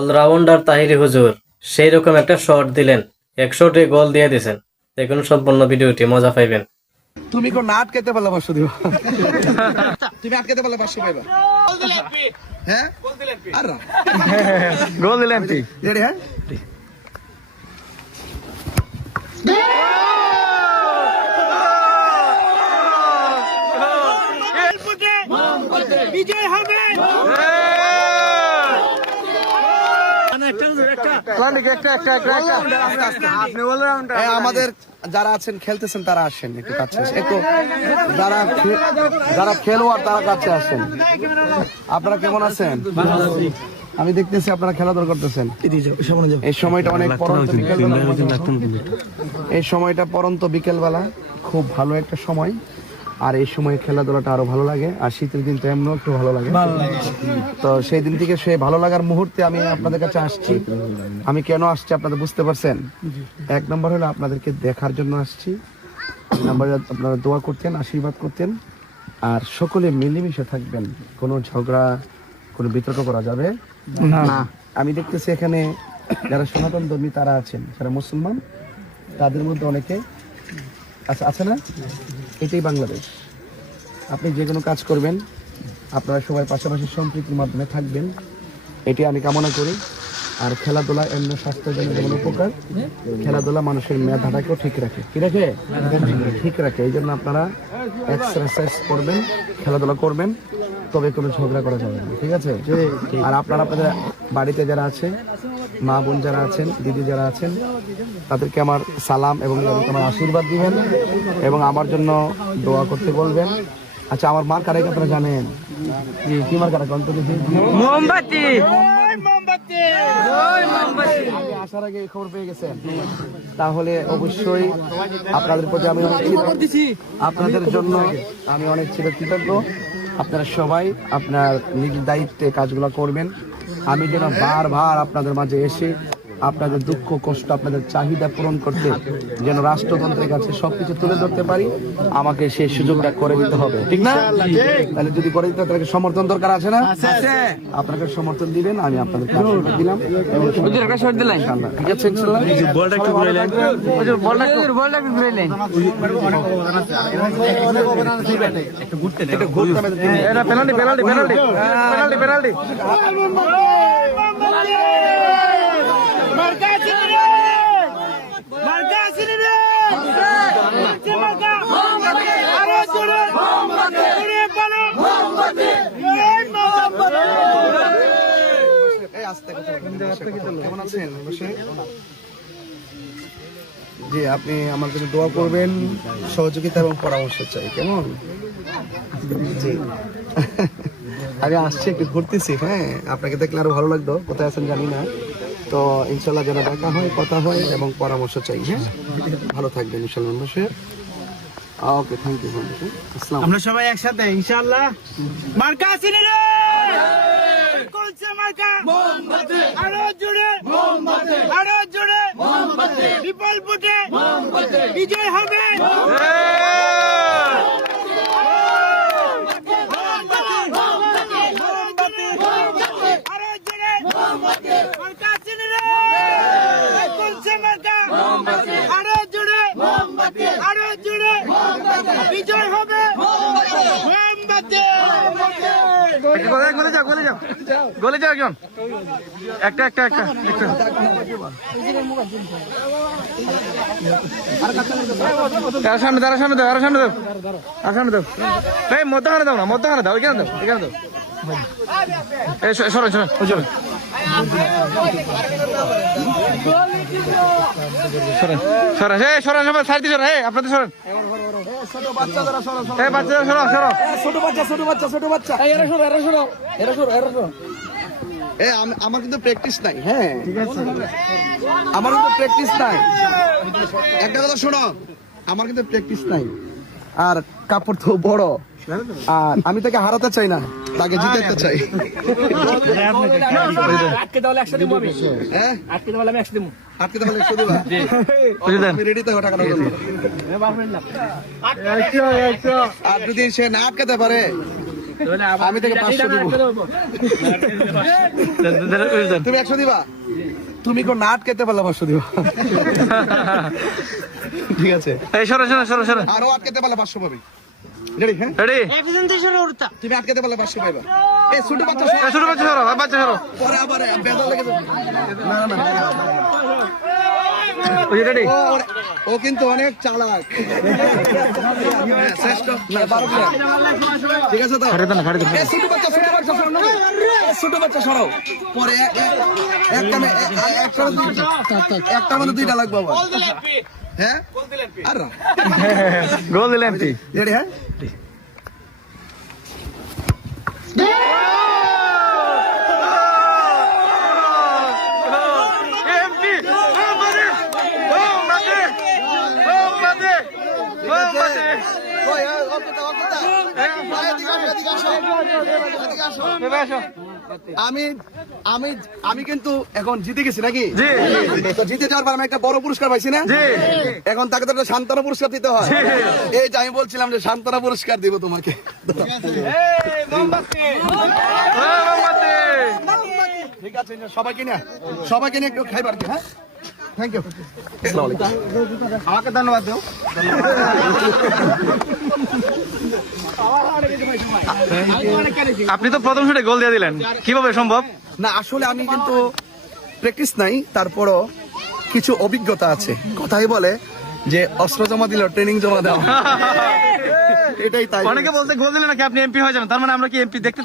Allrounder Tahiri হুজুর সেই রকম একটা শট দিলেন, 100টি গোল দিয়ে দিয়েছেন। দেখুন সম্পূর্ণ ভিডিওটি, মজা পাইবেন। তুমি কোন না আটকাইতে পারলে 500 দিবা। তুমি আটকাইতে পারলে 500 পাইবা। হ্যাঁ আর গোল দিলেন কি রেডি? হ্যাঁ বিজয় হবে। আমাদের যারা আছেন খেলতেছেন তারা আসেন একটু কাছে, একটু যারা খেলোয়াড় তারা কাছে আসেন। আপনারা কেমন আছেন? আমি দেখতেছি আপনারা খেলাধুলা করতেছেন। এই সময়টা অনেক পরন্ত বিকেলবেলা, এই সময়টা পরন্ত বিকেলবেলা খুব ভালো একটা সময়। আর এই সময় খেলাধুলাটা আরো ভালো লাগে, আর শীতের দিন তো এমনিও একটু ভালো লাগে। তো সেই দিন থেকে সেই ভালো লাগার মুহূর্তে আমি আপনাদের কাছে আসছি। আমি কেন আসছি আপনারা বুঝতে পারছেন? 1 নম্বর হলো আপনাদেরকে দেখার জন্য আসছি, 2 নম্বরে আপনারা দোয়া করতেন, আশীর্বাদ করতেন, আর সকলে মিলেমিশে থাকবেন। কোনো ঝগড়া, কোনো বিতর্ক করা যাবে না। আমি দেখতেছি এখানে যারা সনাতন ধর্মী তারা আছেন, যারা মুসলমান, তাদের মধ্যে অনেকে আছে না? এটাই বাংলাদেশ। আপনি যে কোনো কাজ করবেন, আপনারা সবাই পাশাপাশি সম্প্রীতির মাধ্যমে থাকবেন, এটি আমি কামনা করি। আর খেলাধুলা এমনি স্বাস্থ্যের জন্য যেমন উপকার, খেলাধুলা মানুষের মেধাটাকেও ঠিক রাখে। কি রাখে? ঠিক রাখে। এই জন্য আপনারা এক্সারসাইজ করবেন, খেলাধুলা করবেন, তবে কোনো ঝগড়া করা যাবে না, ঠিক আছে? আর আপনারা আপনাদের বাড়িতে যারা আছে, মা বোন যারা আছেন, দিদি যারা আছেন, তাদেরকে আমার সালাম এবং আমার আশীর্বাদ দিবেন এবং আমার জন্য দোয়া করতে বলবেন। আচ্ছা, আমার মার কারে আপনারা জানেন? কি মার কারা? মোমবাতি। আসার আগে খবর পেয়ে গেছেন, তাহলে অবশ্যই আপনাদের প্রতি আমি আপনাদের জন্য আমি অনেক চিরকৃতজ্ঞ। আপনারা সবাই আপনার নিজ দায়িত্বে কাজগুলো করবেন। আমি যেন বারবার আপনাদের মাঝে এসে আপনাদের দুঃখ কষ্ট, আপনাদের চাহিদা পূরণ করতে যেন রাষ্ট্রযন্ত্রের কাছে সবকিছু তুলে ধরতে পারি, আমাকে সেই সুযোগটা করে দিতে হবে, ঠিক না? তাহলে যদি করে দিতে, তাহলে সমর্থন দরকার আছে না? আপনাকে সমর্থন দিবেন, আমি আপনাদের দিলাম। ইনশাআল্লাহ, ঠিক আছে? ইনশাআল্লাহ। কেমন আছেন? জি, আপনি আমার জন্য দোয়া করবেন, সহযোগিতা এবং পরামর্শ চাই, কেমন? জি, আমি আসছি, একটু ঘুরতেছি। হ্যাঁ, আপনাকে দেখলে আরো ভালো লাগতো। কোথায় আছেন জানি না, তো ইনশাল্লাহ যেন দেখা হয়, কথা হয় এবং পরামর্শ চাই। হ্যাঁ, ভালো থাকবেন ইনশাল্লাহ। ওকে, থ্যাংক ইউ। আসসালাম। আমরা সবাই একসাথে ইনশাআল্লাহ। মার্কা আসেনি রে, কোনছে মার্কা? মোমবাতি। আরো জোরে মোমবাতি, আরো জোরে মোমবাতি। বিপুল ভোটে মোমবাতি বিজয় হবে। বিজয় হবে। গলে যাও একজন, একটা সামনে দাও, সামনে দাও, সামনে দাও, সামনে দাও। এই মধ্যখানে দাও না, মধ্যখানে দাও, এখানে দাও, এখানে দাও। এই সরেন, সরেন, সরেন, সাইড দিয়ে সরেন। আপনাদের সরেন, ছোট বাচ্চা, আমার কিন্তু প্র্যাকটিস নাই। হ্যাঁ, ঠিক আছে, আমার কিন্তু প্র্যাকটিস নাই। একটা কথা শোনো, আমার কিন্তু প্র্যাকটিস নাই, আর কাপড় তো বড়, আর আমি তাকে হারাতে চাই না, তাকে জিতাতে চাই। আটকে দাও, একসাথে দিব আমি। হ্যাঁ, আটকে দাও, আমি একসাথে দিব। আটকে দাও, একসাথে দিবা। আমি রেডি তো টাকা দাও। আর যদি সে না আটকাতে পারে, আমি থেকে 500 দিব। তুমি 100 দিবা? তুমি কোন নাট খেতে পারলে 500 দিবা। ঠিক আছে, এই সরো সরো সরো সরো আরো আটকাতে পারলে 500 পাবে। রেডি? হ্যাঁ, রেডি তুমি আটকাতে পারলে 500 পাইবা। এই ছোট বাচ্চা এই ছোট বাচ্চা সরো বাচ্চা সরো পরে আবার বেদা লেগে যাবে। না না না, ওই রেডি ও কিন্তু অনেক চালাক। হ্যাঁ, শ্রেষ্ঠ না 12 প্লেয়ার। ঠিক আছে তো? খাড়ি দেন খাড়ি দেন এই ছোট বাচ্চা সরাও না। এই ছোট বাচ্চা সরাও। পরে একটা মানে দুইটা লাগবে আবার। হ্যাঁ, আর গোল দিলেন কি রেডি? হ্যাঁ, এমপি ওই এদিকে আসো। আমি কিন্তু এখন জিতে গেছি নাকি? জি তো জিতে যাওয়ার পর আমি একটা বড় পুরস্কার পাইছি না? জি এখন তাকে তো একটা সান্ত্বনা পুরস্কার দিতে হয়। এইটা আমি বলছিলাম যে সান্ত্বনা পুরস্কার দিব তোমাকে। ঠিক আছে, সবাইকে নিয়ে একটু খাইবার কি? হ্যাঁ, থ্যাংক ইউ। আমাকে ধন্যবাদ দেও। আপনি তো প্রথম শুটে গোল দিয়ে দিলেন, কিভাবে সম্ভব? না, আসলে আমি কিন্তু প্র্যাকটিস নাই, তারপরও কিছু অভিজ্ঞতা আছে। কথাই বলে যে অস্ত্র জমা দিল ট্রেনিং জমা দাও। এটাই তাই। অনেকে বলতে গোল দিলে নাকি আপনি এমপি হয়ে যাবেন, তার মানে আমরা কি এমপি দেখতে